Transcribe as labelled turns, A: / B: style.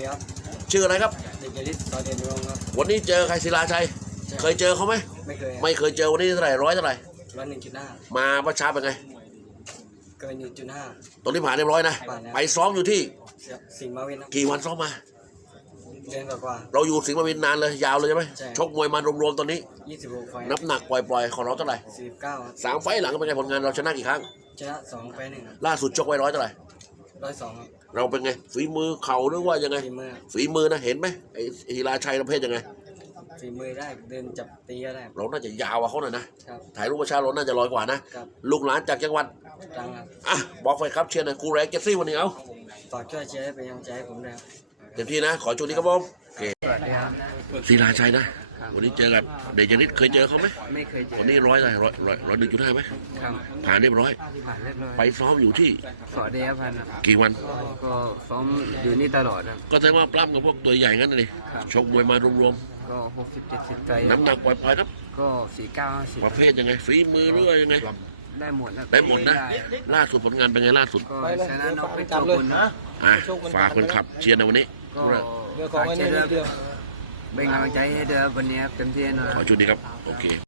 A: ดีครับ
B: ชื่ออะไรครับ
A: เด็กยลิศตอนเรียนรู้ครับ
B: วันนี้เจอใครศิลาชัยเคยเจอเขาไหม
A: ไม่เคย
B: ไม่เคยเจอวันนี้เท่าไหร่ร้อยเท่าไหร่
A: 101.5
B: มาประชาเป็นไง
A: เกิน1.5
B: ตรงนี้ผ่านเรียบร้อยนะไปซ้อมอยู่ที่
A: สิงห์มาวิน
B: กี่วันซ้อมมา
A: เดือนกว่า
B: เราอยู่สิงห์มาวินนานเลยยาวเลยใช่ไหมชกมวยมารวมๆตอนนี้
A: 26ไฟ
B: น้ำหนักปล่อยๆของเราเท่าไหร่
A: 49
B: 3 ไฟล์หลังเป็นไงผลงานเราชนะกี่ครั้ง
A: ชนะ2 ไฟล์ 1
B: ล่าสุดชกไว้ร้อยเท่าไหร่
A: 102ครับ
B: เราเป็นไงฝีมือเข่าหรือว่ายังไงฝีมือนะเห็นไหมไอ้ศิลาชัยประเภทยังไง
A: ฝีมือได้เดินจับตีก็ได้
B: เราน่าจะยาวกว่าเขาหน่อยนะถ่ายรูปประชาชนน่าจะลอยกว่านะลูกหลานจากจังหวัด
A: จังครับ
B: บอกไปครับเชียร์หน่อยกูแรงเจสซี่วันนี้เอา
A: ฝากช่วยเชียร์ให้เป็นกำลังใจให้ผมด้วย
B: เต็มที่นะขอช่วงนี้ครับผมโอเค
A: สวัสดีครับ
B: ศิลาชัยนะวันนี้เจอกับเดชนิดเคยเจอเขาไหม
A: ไม่เคยเจอ
B: วันนี้ร้อย1.5ไหม
A: ครับ
B: ผ่านเรียบร้อย
A: ผ่านเรียบร้อย
B: ไปซ้อมอยู่ที่
A: สอเดียพัน
B: กี่วัน
A: ก็ซ้อมอยู่นี่ตลอดครับ
B: ก็แสดงว่าปล้ำกับพวกตัวใหญ่งั้นเลยชกมวยมารวม
A: ๆก็60-70ใจ
B: น้ำหนักปล่อยๆครับ
A: ก็49-50
B: ประเภทยังไงฝีมือหรือว่ายังไง
A: ได้หมด
B: นะล่าสุดผลงานเป็นไงล่าสุด
A: ก็ชนะน็อกไปตัวคนนะ
B: ฝากคนขับเชียร์ในวันนี้
A: ก็ฝากเชียร์ด้วยเป็นกำลังใจให้เธอวันนี้เต็มที่นะ
B: ขอชุดนี้ครับโอเค